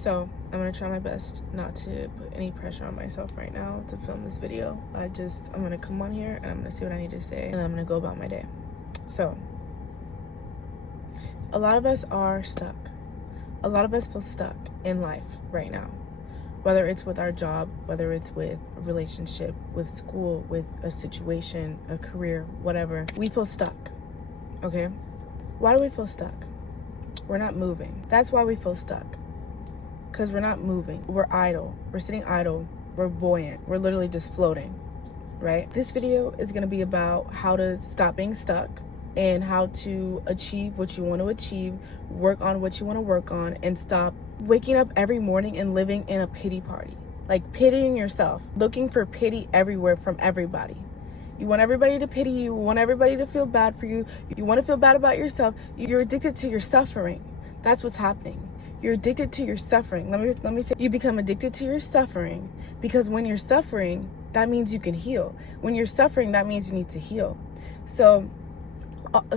So I'm gonna try my best not to put any pressure on myself right now to film this video. I'm gonna come on here and I'm gonna see what I need to say, and I'm gonna go about my day. So a lot of us are stuck. A lot of us feel stuck in life right now, whether it's with our job, whether it's with a relationship, with school, with a situation, a career, whatever. We feel stuck, okay? Why do we feel stuck? We're not moving. That's why we feel stuck. Because we're not moving. We're idle. We're sitting idle. We're buoyant. We're literally just floating, right? This video is going to be about how to stop being stuck and how to achieve what you want to achieve, work on what you want to work on, and stop waking up every morning and living in a pity party. Like pitying yourself, looking for pity everywhere from everybody. You want everybody to pity you, you want everybody to feel bad for you, you want to feel bad about yourself. You're addicted to your suffering. That's what's happening. You're addicted to your suffering. Let me say, you become addicted to your suffering because when you're suffering, that means you can heal. When you're suffering, that means you need to heal. So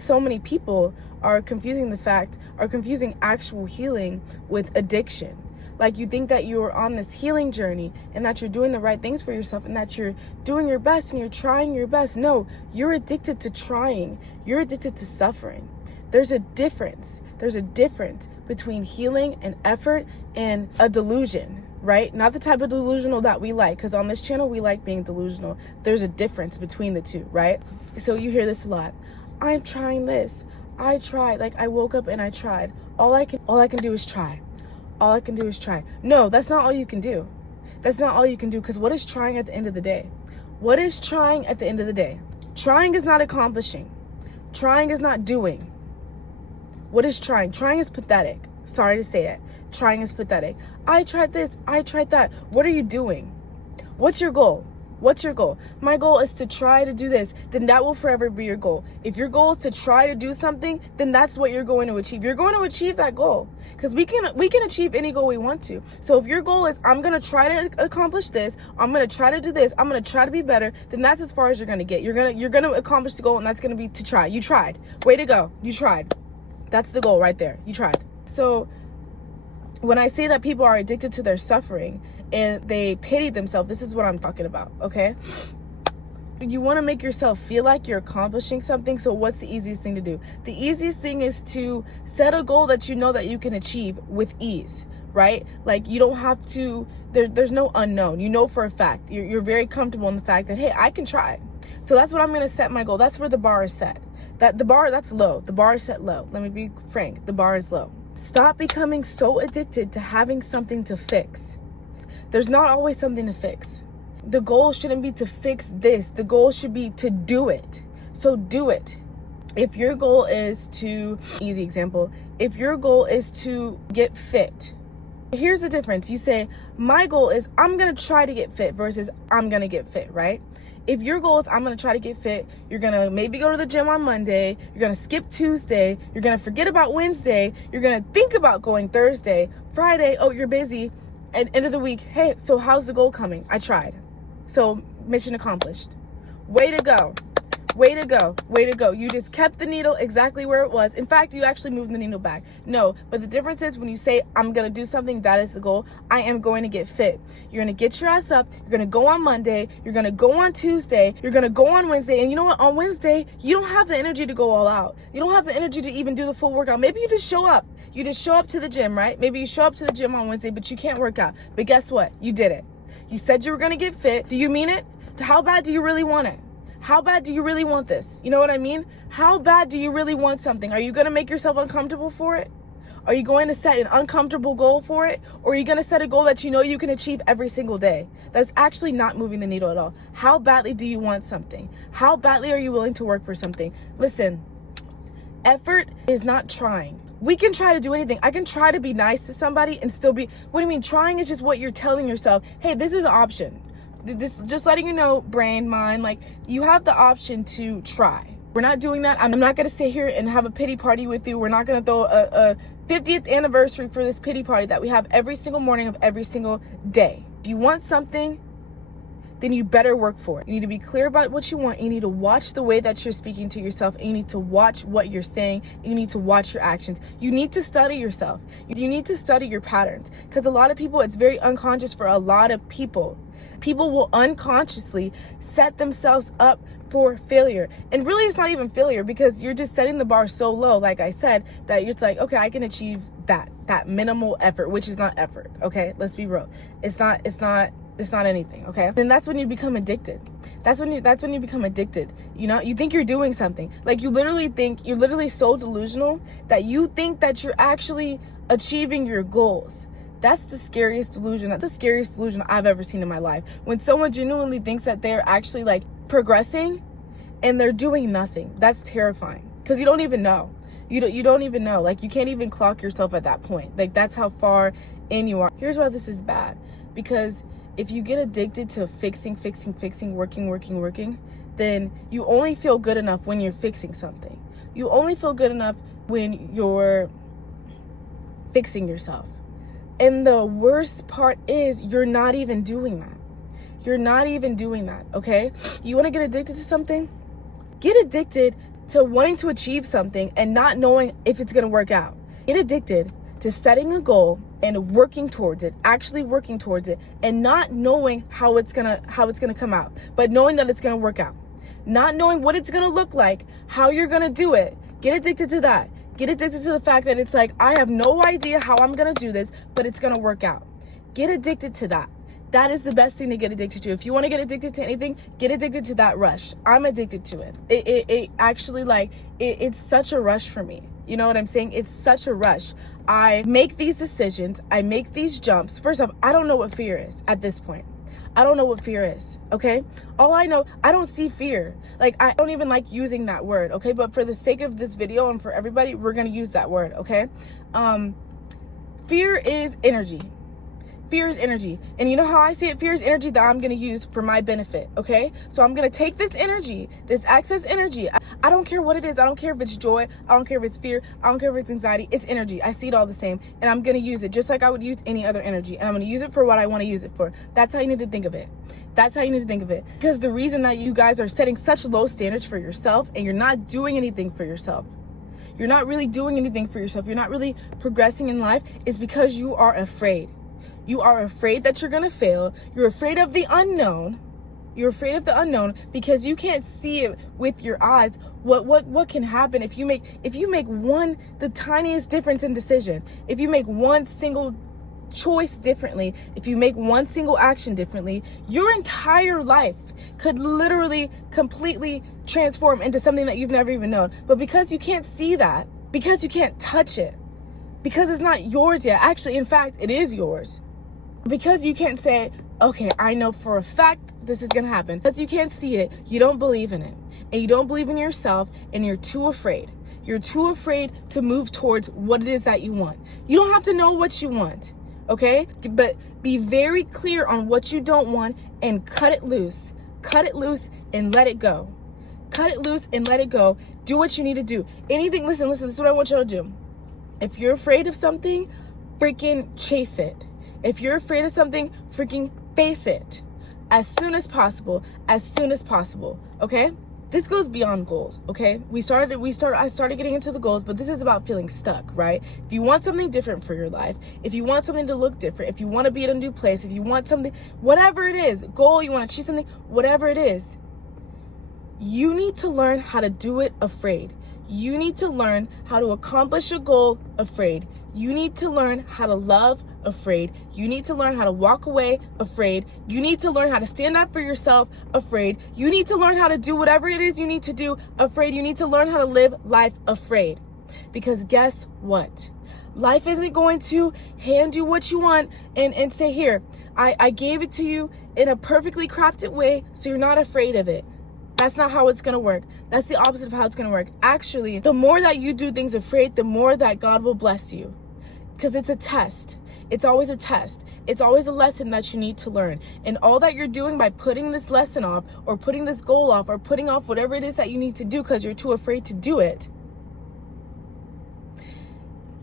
many people are confusing actual healing with addiction. Like you think that you're on this healing journey and that you're doing the right things for yourself and that you're doing your best and you're trying your best. No, you're addicted to trying. You're addicted to suffering. There's a difference. There's a difference between healing and effort and a delusion, right? Not the type of delusional that we like, because on this channel, we like being delusional. There's a difference between the two, right? So you hear this a lot. I'm trying this. I tried. Like I woke up and I tried. All I can do is try. All I can do is try. No, that's not all you can do. That's not all you can do, because what is trying at the end of the day? What is trying at the end of the day? Trying is not accomplishing. Trying is not doing. What is trying? Trying is pathetic. Sorry to say it. Trying is pathetic. I tried this. I tried that. What are you doing? What's your goal? What's your goal? My goal is to try to do this. Then that will forever be your goal. If your goal is to try to do something, then that's what you're going to achieve. You're going to achieve that goal, because we can achieve any goal we want to. So if your goal is, I'm going to try to accomplish this, I'm going to try to do this, I'm going to try to be better, then that's as far as you're going to get. You're going to accomplish the goal, and that's going to be to try. You tried. Way to go. You tried. That's the goal right there. You tried. So when I say that people are addicted to their suffering and they pity themselves, this is what I'm talking about, okay? You want to make yourself feel like you're accomplishing something, so what's the easiest thing to do? The easiest thing is to set a goal that you know that you can achieve with ease, right? Like you don't have to, there's no unknown. You know for a fact. You're very comfortable in the fact that, hey, I can try. So that's what I'm going to set my goal. That's where the bar is set. That's low. The bar is set low. Let me be frank. The bar is low. Stop becoming so addicted to having something to fix. There's not always something to fix. The goal shouldn't be to fix this. The goal should be to do it. So do it. If your goal is to, easy example, if your goal is to get fit, here's the difference. You say, my goal is I'm going to try to get fit versus I'm going to get fit, right? If your goal is I'm going to try to get fit, you're going to maybe go to the gym on Monday, you're going to skip Tuesday, you're going to forget about Wednesday, you're going to think about going Thursday, Friday, oh, you're busy, at end of the week, hey, so how's the goal coming? I tried. So mission accomplished. Way to go. Way to go. Way to go. You just kept the needle exactly where it was. In fact, you actually moved the needle back. No, but the difference is when you say, I'm going to do something, that is the goal. I am going to get fit. You're going to get your ass up. You're going to go on Monday. You're going to go on Tuesday. You're going to go on Wednesday. And you know what? On Wednesday, you don't have the energy to go all out. You don't have the energy to even do the full workout. Maybe you just show up. You just show up to the gym, right? Maybe you show up to the gym on Wednesday, but you can't work out. But guess what? You did it. You said you were going to get fit. Do you mean it? How bad do you really want it? How bad do you really want this? You know what I mean? How bad do you really want something? Are you going to make yourself uncomfortable for it? Are you going to set an uncomfortable goal for it? Or are you going to set a goal that you know you can achieve every single day? That's actually not moving the needle at all. How badly do you want something? How badly are you willing to work for something? Listen, effort is not trying. We can try to do anything. I can try to be nice to somebody and still be, what do you mean? Trying is just what you're telling yourself. Hey, this is an option. This just letting you know, brain, mind, like you have the option to try. We're not doing that. I'm not going to sit here and have a pity party with you. We're not going to throw a 50th anniversary for this pity party that we have every single morning of every single day. If you want something, then you better work for it. You need to be clear about what you want. You need to watch the way that you're speaking to yourself. And you need to watch what you're saying. You need to watch your actions. You need to study yourself. You need to study your patterns, because a lot of people, it's very unconscious for a lot of people. People will unconsciously set themselves up for failure. And really, it's not even failure, because you're just setting the bar so low, like I said, that it's like, okay, I can achieve that minimal effort, which is not effort. Okay, let's be real. It's not anything. Okay, then that's when you become addicted. That's when you become addicted. You know, you think you're doing something. Like, you're literally so delusional that you think that you're actually achieving your goals. That's the scariest delusion. That's the scariest delusion I've ever seen in my life. When someone genuinely thinks that they're actually like progressing and they're doing nothing. That's terrifying, because you don't even know. You don't even know. Like, you can't even clock yourself at that point. Like, that's how far in you are. Here's why this is bad. Because if you get addicted to fixing, working, then you only feel good enough when you're fixing something. You only feel good enough when you're fixing yourself. And the worst part is you're not even doing that. You're not even doing that, okay? You want to get addicted to something? Get addicted to wanting to achieve something and not knowing if it's going to work out. Get addicted to setting a goal and working towards it, actually working towards it, and not knowing how it's going to come out, but knowing that it's going to work out. Not knowing what it's going to look like, how you're going to do it. Get addicted to that. Get addicted to the fact that it's like, I have no idea how I'm going to do this, but it's going to work out. Get addicted to that. That is the best thing to get addicted to. If you want to get addicted to anything, get addicted to that rush. I'm addicted to it. It actually, like, it's such a rush for me. You know what I'm saying? It's such a rush. I make these decisions. I make these jumps. First off, I don't know what fear is at this point. I don't know what fear is, okay? All I know, I don't see fear. Like, I don't even like using that word, okay? But for the sake of this video and for everybody, we're gonna use that word, okay? Fear is energy. Fear is energy. And you know how I see it? Fear is energy that I'm going to use for my benefit, okay? So I'm going to take this energy, this excess energy. I don't care what it is. I don't care if it's joy. I don't care if it's fear. I don't care if it's anxiety. It's energy. I see it all the same. And I'm going to use it just like I would use any other energy. And I'm going to use it for what I want to use it for. That's how you need to think of it. That's how you need to think of it. Because the reason that you guys are setting such low standards for yourself and you're not doing anything for yourself, you're not really doing anything for yourself, you're not really progressing in life, is because you are afraid. You are afraid that you're going to fail. You're afraid of the unknown. You're afraid of the unknown because you can't see it with your eyes. What can happen if you make the tiniest difference in decision, if you make one single choice differently, if you make one single action differently, your entire life could literally completely transform into something that you've never even known. But because you can't see that, because you can't touch it, because it's not yours yet, actually, in fact, it is yours. Because you can't say, okay, I know for a fact this is going to happen. Because you can't see it, you don't believe in it. And you don't believe in yourself, and you're too afraid. You're too afraid to move towards what it is that you want. You don't have to know what you want, okay? But be very clear on what you don't want and cut it loose. Cut it loose and let it go. Cut it loose and let it go. Do what you need to do. Anything, listen, this is what I want you to do. If you're afraid of something, freaking chase it. If you're afraid of something, freaking face it as soon as possible, okay? This goes beyond goals, okay? I started getting into the goals, but this is about feeling stuck, right? If you want something different for your life, if you want something to look different, if you want to be at a new place, if you want something, whatever it is, goal, you want to achieve something, whatever it is, you need to learn how to do it afraid. You need to learn how to accomplish a goal afraid. You need to learn how to love afraid. You need to learn how to walk away afraid. You need to learn how to stand up for yourself afraid. You need to learn how to do whatever it is you need to do afraid. You need to learn how to live life afraid. Because guess what? Life isn't going to hand you what you want and say, here, I gave it to you in a perfectly crafted way so you're not afraid of it. That's not how it's going to work. That's the opposite of how it's going to work. Actually, the more that you do things afraid, the more that God will bless you. Because it's a test. It's always a test. It's always a lesson that you need to learn. And all that you're doing by putting this lesson off or putting this goal off or putting off whatever it is that you need to do because you're too afraid to do it,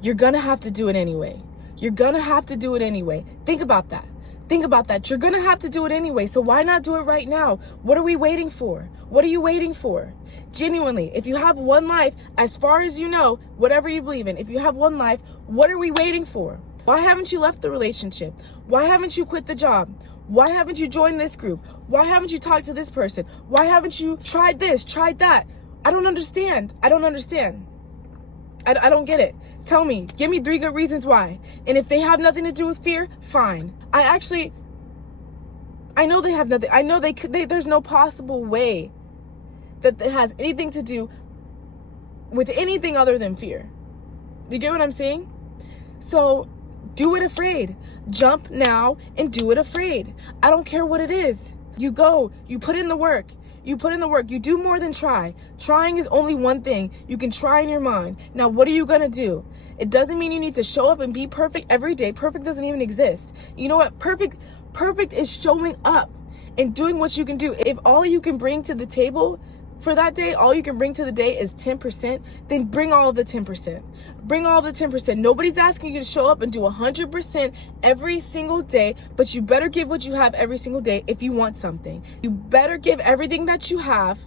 you're going to have to do it anyway. You're going to have to do it anyway. Think about that. Think about that. You're going to have to do it anyway. So why not do it right now? What are we waiting for? What are you waiting for? Genuinely, if you have one life, as far as you know, whatever you believe in, if you have one life, what are we waiting for? Why haven't you left the relationship? Why haven't you quit the job? Why haven't you joined this group? Why haven't you talked to this person? Why haven't you tried this, tried that? I don't understand. I don't understand. I don't get it. Tell me. Give me 3 good reasons why. And if they have nothing to do with fear, fine. I know they have nothing. I know there's no possible way that it has anything to do with anything other than fear. You get what I'm saying? So do it afraid. Jump now and do it afraid. I don't care what it is. You go. You put in the work. You put in the work. You do more than try. Trying is only one thing. You can try in your mind. Now, what are you going to do? It doesn't mean you need to show up and be perfect every day. Perfect doesn't even exist. You know what? Perfect is showing up and doing what you can do. If all you can bring to the table for that day, all you can bring to the day is 10%, then bring all of the 10%. Bring all the 10%. Nobody's asking you to show up and do 100% every single day, but you better give what you have every single day if you want something. You better give everything that you have,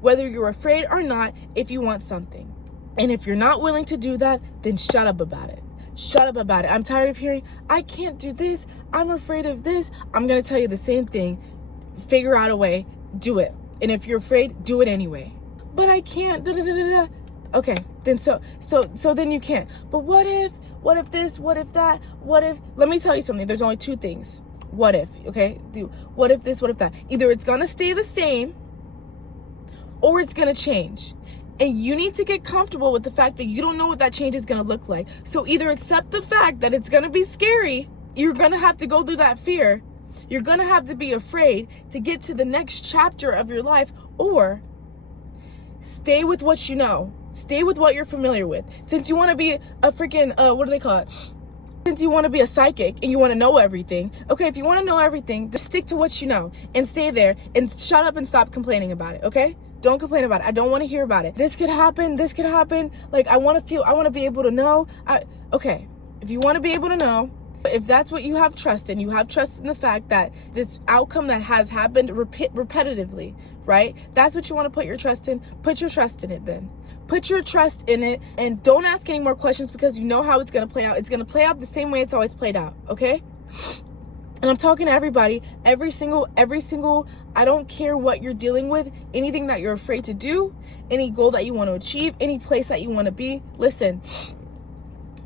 whether you're afraid or not, if you want something. And if you're not willing to do that, then shut up about it. Shut up about it. I'm tired of hearing, I can't do this. I'm afraid of this. I'm going to tell you the same thing. Figure out a way. Do it. And if you're afraid, do it anyway. But I can't. Da, da, da, da, da. Okay, then so then you can't. But what if this, what if that, what if, let me tell you something. There's only 2 things. What if, okay? What if this, what if that? Either it's going to stay the same or it's going to change. And you need to get comfortable with the fact that you don't know what that change is going to look like. So either accept the fact that it's going to be scary. You're going to have to go through that fear. You're going to have to be afraid to get to the next chapter of your life, or stay with what you know. Stay with what you're familiar with. Since you want to be a freaking, what do they call it? Since you want to be a psychic and you want to know everything, okay, if you want to know everything, just stick to what you know and stay there and shut up and stop complaining about it, okay? Don't complain about it. I don't want to hear about it. This could happen. This could happen. Like, I want to be able to know. Okay, if you want to be able to know, if that's what you have trust in, you have trust in the fact that this outcome that has happened repetitively, right? That's what you want to put your trust in. Put your trust in it then. Put your trust in it and don't ask any more questions because you know how it's going to play out. It's going to play out the same way it's always played out, okay? And I'm talking to everybody, every single, I don't care what you're dealing with, anything that you're afraid to do, any goal that you want to achieve, any place that you want to be. Listen,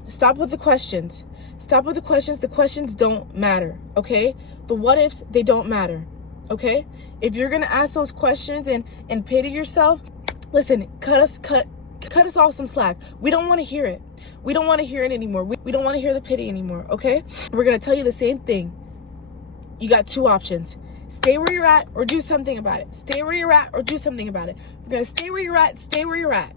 stop with the questions. Stop with the questions. The questions don't matter, okay? The what ifs, they don't matter, okay? If you're going to ask those questions and pity yourself, listen, cut us off some slack. We don't want to hear it. We don't want to hear it anymore. We don't want to hear the pity anymore, okay? We're going to tell you the same thing. You got 2 options. Stay where you're at or do something about it. Stay where you're at or do something about it. You're going to stay where you're at, stay where you're at.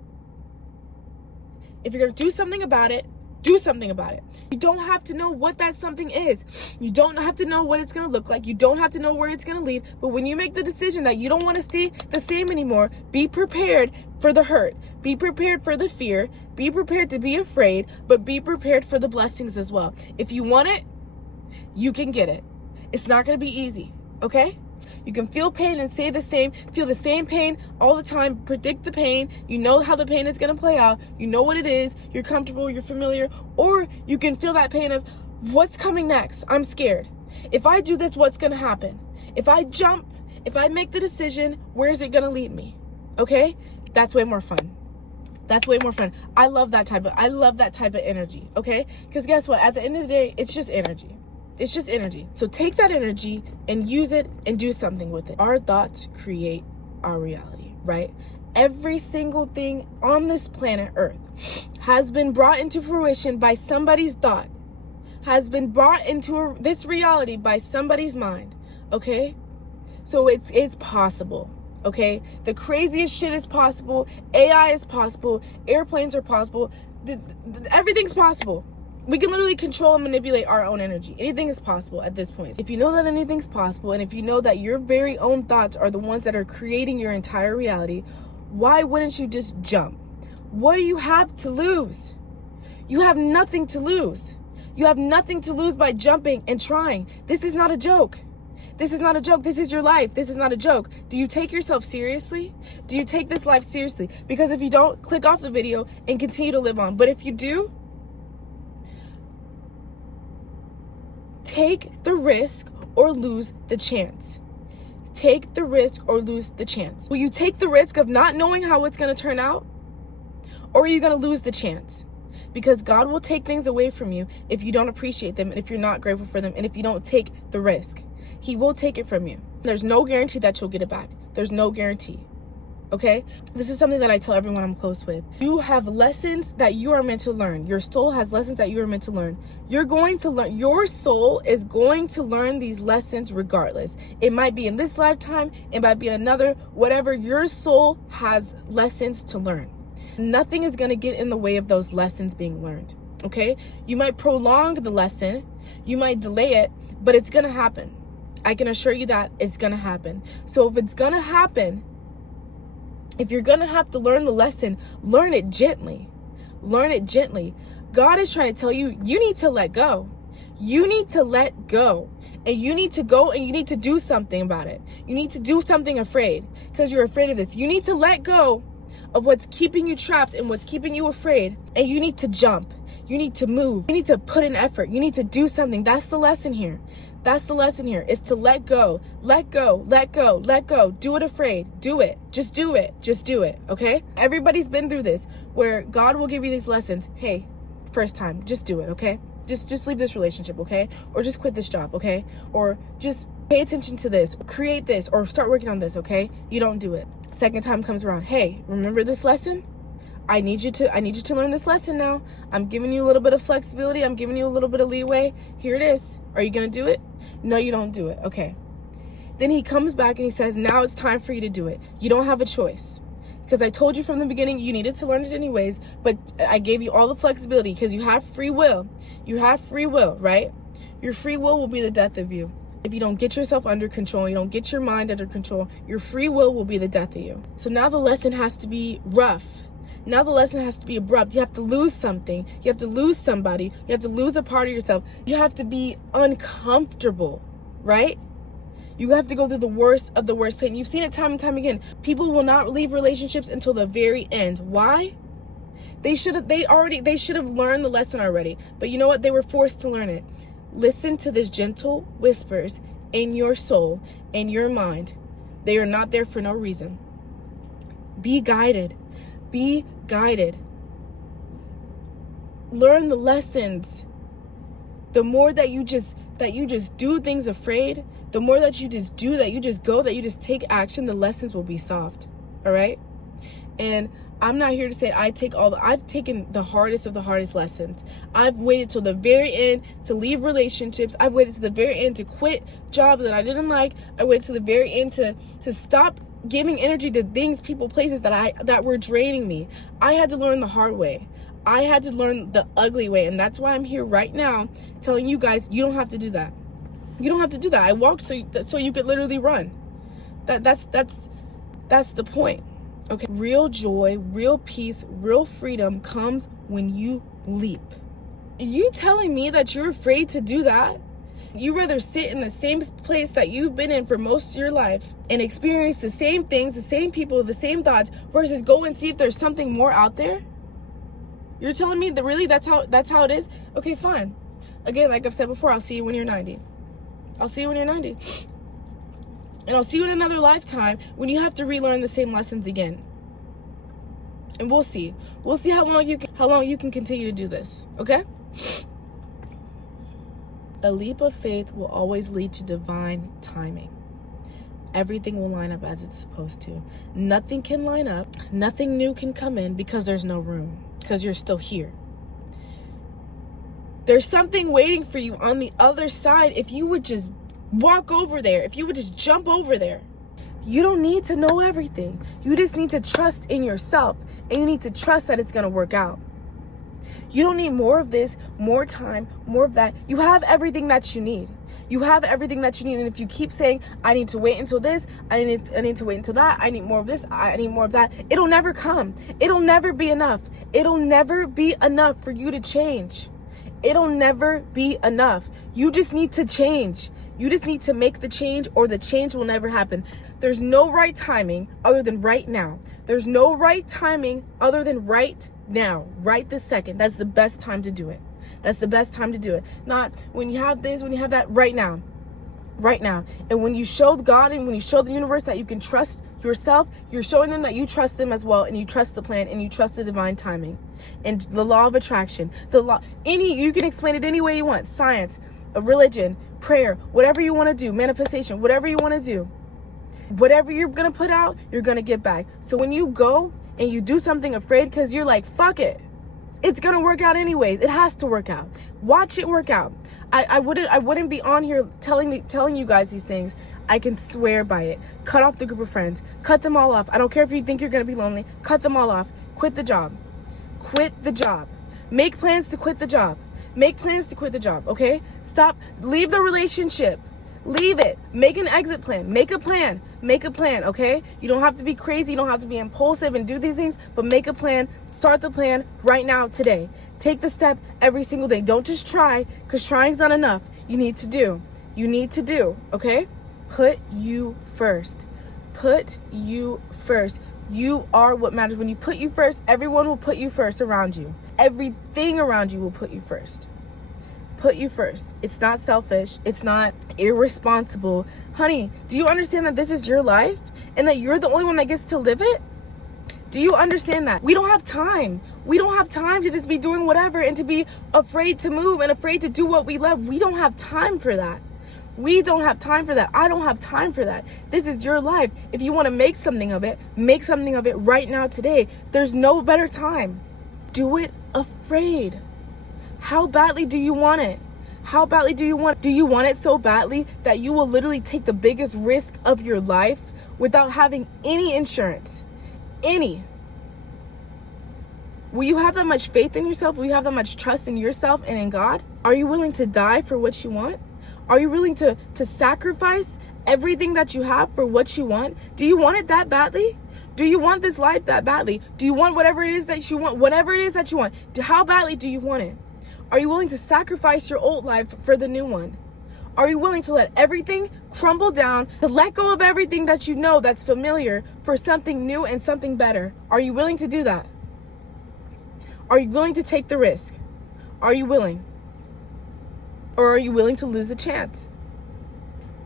If you're going to do something about it, do something about it. You don't have to know what that something is. You don't have to know what it's going to look like. You don't have to know where it's going to lead. But when you make the decision that you don't want to stay the same anymore, be prepared for the hurt. Be prepared for the fear. Be prepared to be afraid, but be prepared for the blessings as well. If you want it, you can get it. It's not going to be easy, okay? You can feel pain and feel the same pain all the time, predict the pain. You know how the pain is going to play out. You know what it is. You're comfortable, you're familiar. Or you can feel that pain of, what's coming next? I'm scared. If I do this, what's going to happen? If I jump, if I make the decision, where is it going to lead me? Okay? That's way more fun. That's way more fun. I love that type of energy, okay? Because guess what? At the end of the day, it's just energy. It's just energy. So take that energy and use it and do something with it. Our thoughts create our reality, right? Every single thing on this planet Earth has been brought into fruition by somebody's thought, has been brought into this reality by somebody's mind, okay? So it's possible, okay? The craziest shit is possible. AI is possible. Airplanes are possible. Everything's possible. We can literally control and manipulate our own energy. Anything is possible at this point. If you know that anything's possible, and if you know that your very own thoughts are the ones that are creating your entire reality, why wouldn't you just jump? What do you have to lose? You have nothing to lose. You have nothing to lose by jumping and trying. This is not a joke. This is not a joke. This is your life. This is not a joke. Do you take yourself seriously? Do you take this life seriously? Because if you don't, click off the video and continue to live on. But if you do, take the risk or lose the chance. Take the risk or lose the chance. Will you take the risk of not knowing how it's going to turn out? Or are you going to lose the chance? Because God will take things away from you if you don't appreciate them and if you're not grateful for them and if you don't take the risk. He will take it from you. There's no guarantee that you'll get it back. There's no guarantee. Okay? This is something that I tell everyone I'm close with. You have lessons that you are meant to learn. Your soul has lessons that you are meant to learn. You're going to learn. Your soul is going to learn these lessons regardless. It might be in this lifetime. It might be in another. Whatever. Your soul has lessons to learn. Nothing is going to get in the way of those lessons being learned. Okay? You might prolong the lesson. You might delay it. But it's going to happen. I can assure you that it's going to happen. So if it's going to happen, if you're going to have to learn the lesson, learn it gently. Learn it gently. God is trying to tell you, you need to let go. You need to let go. And you need to go and you need to do something about it. You need to do something afraid because you're afraid of this. You need to let go of what's keeping you trapped and what's keeping you afraid. And you need to jump. You need to move. You need to put in effort. You need to do something. That's the lesson here. That's the lesson here, is to let go, let go, let go, let go. Do it afraid. Do it. Just do it. Just do it. Okay? Everybody's been through this where God will give you these lessons. Hey, first time, just do it. Okay? Just leave this relationship. Okay? Or just quit this job. Okay? Or just pay attention to this, create this, or start working on this. Okay? You don't do it. Second time comes around. Hey, remember this lesson? I need you to learn this lesson now. I'm giving you a little bit of flexibility. I'm giving you a little bit of leeway. Here it is. Are you going to do it? No, you don't do it. Okay. Then he comes back and he says, now it's time for you to do it. You don't have a choice. Because I told you from the beginning you needed to learn it anyways, but I gave you all the flexibility because you have free will. You have free will, right? Your free will be the death of you. If you don't get yourself under control, you don't get your mind under control, your free will be the death of you. So now the lesson has to be rough. Now the lesson has to be abrupt. You have to lose something. You have to lose somebody. You have to lose a part of yourself. You have to be uncomfortable, right? You have to go through the worst of the worst pain. You've seen it time and time again. People will not leave relationships until the very end. Why? They should have learned the lesson already. But you know what? They were forced to learn it. Listen to this gentle whispers in your soul, in your mind. They are not there for no reason. Be guided. Be guided. Learn the lessons. The more that you just do things afraid, the more that you just do, that you just go, that you just take action, the lessons will be soft. All right? And I'm not here to say I've taken the hardest of the hardest lessons. I've waited till the very end to leave relationships. I've waited to the very end to quit jobs that I didn't like. I waited to the very end to stop giving energy to things, people, places that were draining me. I had to learn the hard way. I had to learn the ugly way. And that's why I'm here right now telling you guys, you don't have to do that. You don't have to do that. I walked so you could literally run. That's the point. Okay. Real joy, real peace, real freedom comes when you leap. You telling me that you're afraid to do that? You rather sit in the same place that you've been in for most of your life and experience the same things, the same people, the same thoughts, versus go and see if there's something more out there? You're telling me that really that's how it is? Okay, fine. Again, like I've said before, I'll see you when you're 90. I'll see you when you're 90. And I'll see you in another lifetime when you have to relearn the same lessons again. And we'll see. We'll see how long you can continue to do this. Okay? A leap of faith will always lead to divine timing. Everything will line up as it's supposed to. Nothing can line up. Nothing new can come in because there's no room. Because you're still here. There's something waiting for you on the other side if you would just walk over there. If you would just jump over there. You don't need to know everything. You just need to trust in yourself. And you need to trust that it's going to work out. You don't need more of this, more time, more of that. You have everything that you need. You have everything that you need. And if you keep saying, I need to wait until this, I need to wait until that, I need more of this, I need more of that, it'll never come. It'll never be enough. It'll never be enough for you to change. It'll never be enough. You just need to change. You just need to make the change, or the change will never happen. There's no right timing other than right now. There's no right timing other than right now, right this second. That's the best time to do it. That's the best time to do it. Not when you have this, when you have that, right now. Right now. And when you show God and when you show the universe that you can trust yourself, you're showing them that you trust them as well, and you trust the plan, and you trust the divine timing and the law of attraction. You can explain it any way you want. Science, a religion, prayer, whatever you want to do, manifestation, whatever you want to do. Whatever you're going to put out, you're going to get back. So when you go and you do something afraid because you're like, fuck it, it's going to work out anyways. It has to work out. Watch it work out. I wouldn't be on here telling you guys these things. I can swear by it. Cut off the group of friends. Cut them all off. I don't care if you think you're going to be lonely. Cut them all off. Quit the job. Quit the job. Make plans to quit the job. Make plans to quit the job, okay? Stop. Leave the relationship. Leave it. Make an exit plan. Make a plan. Make a plan, okay? You don't have to be crazy. You don't have to be impulsive and do these things, but make a plan. Start the plan right now, today. Take the step every single day. Don't just try, because trying's not enough. You need to do. You need to do, okay? Put you first. Put you first. You are what matters. When you put you first, everyone will put you first around you. Everything around you will put you first. Put you first. It's not selfish. It's not irresponsible. Honey, do you understand that this is your life and that you're the only one that gets to live it? Do you understand that? We don't have time. We don't have time to just be doing whatever and to be afraid to move and afraid to do what we love. We don't have time for that. We don't have time for that. I don't have time for that. This is your life. If you want to make something of it right now, today. There's no better time. Do it afraid. How badly do you want it? How badly do you want it? Do you want it so badly that you will literally take the biggest risk of your life without having any insurance? Any. Will you have that much faith in yourself? Will you have that much trust in yourself and in God? Are you willing to die for what you want? Are you willing to sacrifice everything that you have for what you want? Do you want it that badly? Do you want this life that badly? Do you want whatever it is that you want? Whatever it is that you want. How badly do you want it? Are you willing to sacrifice your old life for the new one? Are you willing to let everything crumble down, to let go of everything that you know that's familiar for something new and something better? Are you willing to do that? Are you willing to take the risk? Are you willing? Or are you willing to lose the chance?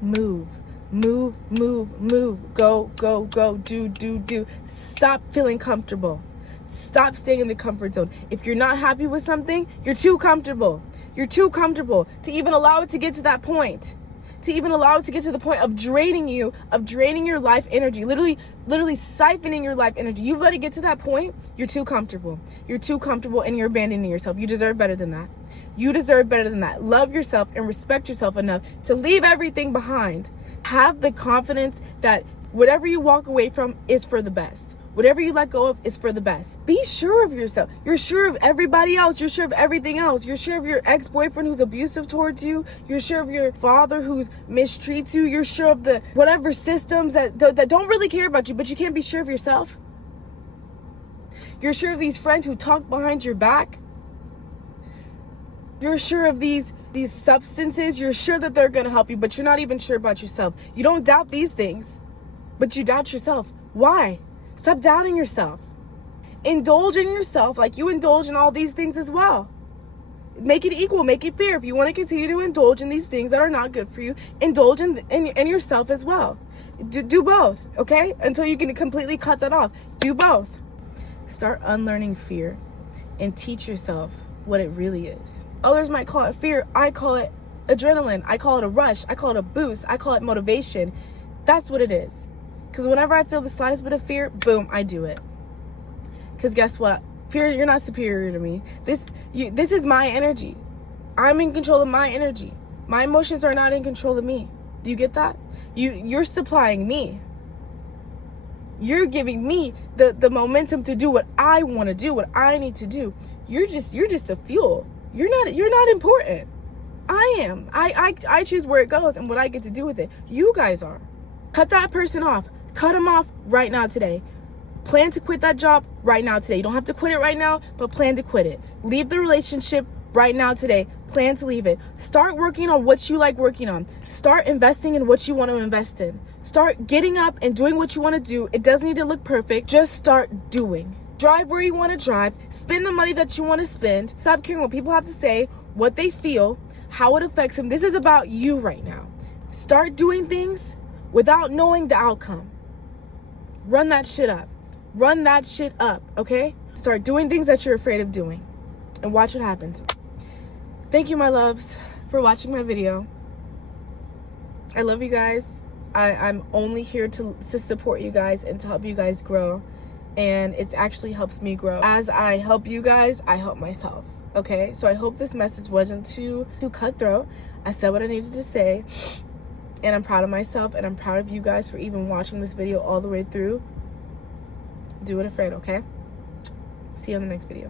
Move, move, move, move. Go, go, go. Do. Stop feeling comfortable. Stop staying in the comfort zone. If you're not happy with something, you're too comfortable. You're too comfortable to even allow it to get to that point. To even allow it to get to the point of draining you, of draining your life energy, literally siphoning your life energy. You've let it get to that point, you're too comfortable. You're too comfortable and you're abandoning yourself. You deserve better than that. You deserve better than that. Love yourself and respect yourself enough to leave everything behind. Have the confidence that whatever you walk away from is for the best. Whatever you let go of is for the best. Be sure of yourself. You're sure of everybody else. You're sure of everything else. You're sure of your ex-boyfriend who's abusive towards you. You're sure of your father who mistreats you. You're sure of the whatever systems that don't really care about you, but you can't be sure of yourself. You're sure of these friends who talk behind your back. You're sure of these substances. You're sure that they're going to help you, but you're not even sure about yourself. You don't doubt these things, but you doubt yourself. Why? Stop doubting yourself. Indulge in yourself like you indulge in all these things as well. Make it equal. Make it fair. If you want to continue to indulge in these things that are not good for you, indulge in yourself as well. Do both, okay? Until you can completely cut that off. Do both. Start unlearning fear and teach yourself what it really is. Others might call it fear. I call it adrenaline. I call it a rush. I call it a boost. I call it motivation. That's what it is. Because whenever I feel the slightest bit of fear, boom, I do it. Because guess what? Fear, you're not superior to me. This is my energy. I'm in control of my energy. My emotions are not in control of me. Do you get that? You're supplying me. You're giving me the momentum to do what I want to do, what I need to do. You're just the fuel. You're not important. I am. I choose where it goes and what I get to do with it. You guys are. Cut that person off. Cut them off right now today. Plan to quit that job right now today. You don't have to quit it right now, but plan to quit it. Leave the relationship right now today. Plan to leave it. Start working on what you like working on. Start investing in what you want to invest in. Start getting up and doing what you want to do. It doesn't need to look perfect. Just start doing. Drive where you want to drive. Spend the money that you want to spend. Stop caring what people have to say, what they feel, how it affects them. This is about you right now. Start doing things without knowing the outcome. Run that shit up. Run that shit up, okay? Start doing things that you're afraid of doing and watch what happens. Thank you, my loves, for watching my video. I love you guys. I'm only here to support you guys and to help you guys grow. And it actually helps me grow. As I help you guys, I help myself, okay? So I hope this message wasn't too cutthroat. I said what I needed to say. And I'm proud of myself, and I'm proud of you guys for even watching this video all the way through. Do it afraid, okay? See you on the next video.